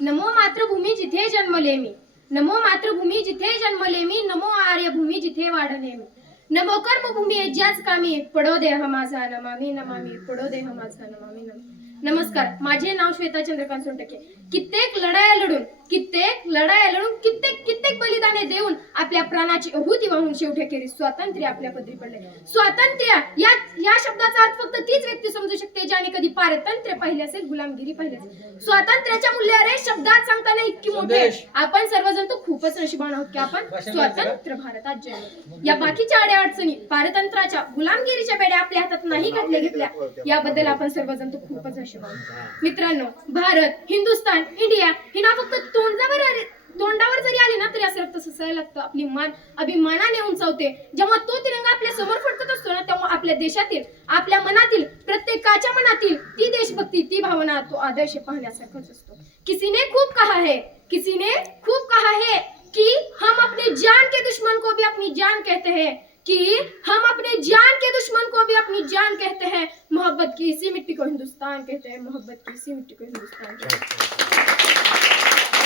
नमो मातृभूमी जिथे जन्मले मी, नमो मातृभूमी जिथे जन्मले मी, नमो आर्यभूमी जिथे वाढले मी, नमो कर्मभूमी ज्याच कामी, पडो देह माझा नमामी नमामी, पडो देह माझा नमामी नमामी. नमस्कार, माझे नाव श्वेता चंद्रकांत सोनटके. कित्येक लढाया लढून कित्येक बलिदाने देऊन आपल्या प्राणाची आहुती वाहून शेवटी अखेरीस स्वातंत्र्य आपल्या पदरी पडले. स्वातंत्र्य या शब्दाचा अर्थ फक्त तीच व्यक्ती समजू शकते ज्याने कधी पारतंत्र्य पाहिले असेल, गुलामगिरी पाहिली असेल. स्वातंत्र्याच्या मूल्य अरे शब्दात सांगताना इतकी मोठे. आपण सर्वजण तो खूपच नशिबान आहोत की आपण स्वतंत्र भारतात जन्मलो. या बाकीच्या अड्या अडचणी, पारतंत्र्याच्या, गुलामगिरीच्या बेड्या आपल्या हातात नाही घेतल्या, याबद्दल आपण सर्वजन तो खूपच नशिबान. मित्रांनो, भारत, हिंदुस्थान, इंडिया ही ना फक्त तोंडावर जरी आली ना तरी असं रक्त ससायला लागतं. आपली मान अभिमानाने उंचावते. जेव्हा तो तिरंगा आपल्या समोर फडकत असतो ना, तेव्हा आपल्या देशातील, आपल्या मनातील, प्रत्येकाच्या मनातील ती देशभक्ती, ती भावना, तो आदर्श पाहण्यासारखाच असतो. किसी ने खूप कहा है कि हम अपने जान के दुश्मन को भी अपनी जान कहते हैं, कि हम अपने जान के दुश्मन को भी अपनी जान कहते हैं. मोहब्बत की इसी मिट्टी को हिंदुस्तान कहते हैं, मोहब्बत की इसी मिट्टी को हिंदुस्तान कहते हैं.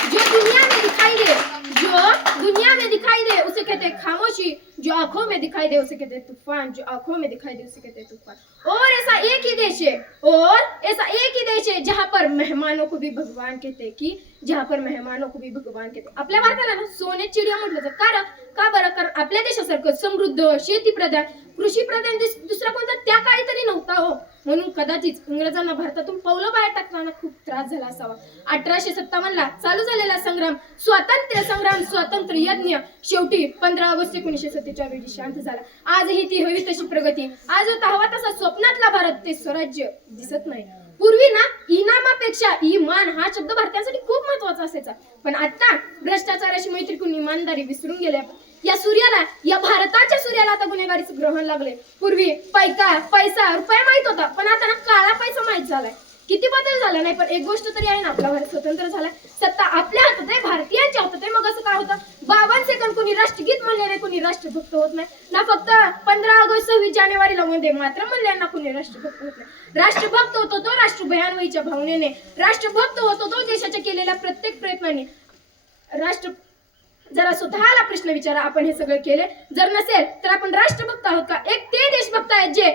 जो दुनिया में दिखाई दे उसे कहते हैं खामोशी, जो आंखों में दिखाई दे उसे कहते हैं तूफान, जो आंखों में दिखाई दे उसे कहते हैं तूफान. और ऐसा एक ही देश है जहां पर मेहमानों को भी भगवान कहते हैं, कि जहां पर मेहमानों को भी भगवान कहते हैं. आपल्या भारताला ना सोने चिडिया म्हटलं तर का बरं? कारण आपल्या देशासारखं समृद्ध, शेतीप्रधान, कृषीप्रधान देश दुसरा कोणता त्या काळी तरी नव्हता हो. म्हणून कदाचित इंग्रजांना भारतातून पावलं बाहेर टाकताना खूप त्रास झाला असावा. 1857 ला चालू झालेला संग्राम, स्वातंत्र्य संग्राम, स्वातंत्र्य यज्ञ शेवटी 15 ऑगस्ट 1947 रोजी शांत झाला. आजही ती हवी तशी प्रगती, आज होता हवा तसा स्वप्नातला भारत, ते स्वराज्य दिसत नाही. पूर्वी ना इनामापेक्षा इमान हा शब्द भारतीयांसाठी खूप महत्वाचा असायचा, पण आता भ्रष्टाचाराशी मैत्री करून इमानदारी विसरून गेल्या. या भारताच्या सूर्याला आता गुन्हेगारीचं ग्रहण लागले. पूर्वी पैसा रुपया माहित होता, पण आता ना काळा पैसा माहित झालाय. किती बदल झाला नाही, पण एक गोष्ट तरी आहे ना, आपला भारत स्वतंत्र झाला, सत्ता आपल्या हातात आहे, भारतीयांच्या हातात आहे. मग असं काय होतं? 52 सेकंद कोणी राष्ट्रगीत म्हणले नाही, कोणी राष्ट्रभक्त होत नाही ना. फक्त 15 ऑगस्ट 26 जानेवारीला वंदे मातरम म्हणल्यांना कोणी राष्ट्रभक्त होत नाही. राष्ट्रभक्त होतो तो राष्ट्रभयान्वयीच्या भावनेने, राष्ट्रभक्त होतो तो देशाच्या केलेल्या प्रत्येक प्रयत्नाने. जरा स्वतःला प्रश्न विचारा, आपण हे सगळं केले जर नसेल तर आपण राष्ट्रभक्त आहोत का? एक ते देशभक्त आहेत जे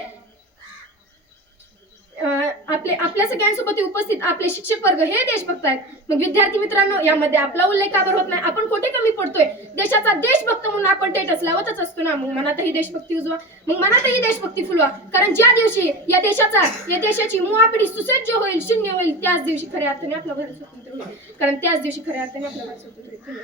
आपल्या सगळ्यांसोबत उपस्थित आपले शिक्षक वर्ग हे देशभक्त आहेत. मग विद्यार्थी मित्रांनो, यामध्ये आपला उल्लेख का बरं होत नाही? आपण कुठे कमी पडतोय? देशाचा देशभक्त म्हणून आपण टेटस लावतच असतो ना. मग मनातही देशभक्ती उजवा, मग मनातही देशभक्ती फुलवा. कारण ज्या दिवशी या देशाची मुवा पिढी सुसज्ज होईल, शून्य होईल, त्याच दिवशी खऱ्या अर्थाने आपलं भारत स्वतंत्र होईल. कारण त्याच दिवशी खऱ्या अर्थाने आपलं भारत स्वतंत्र होईल.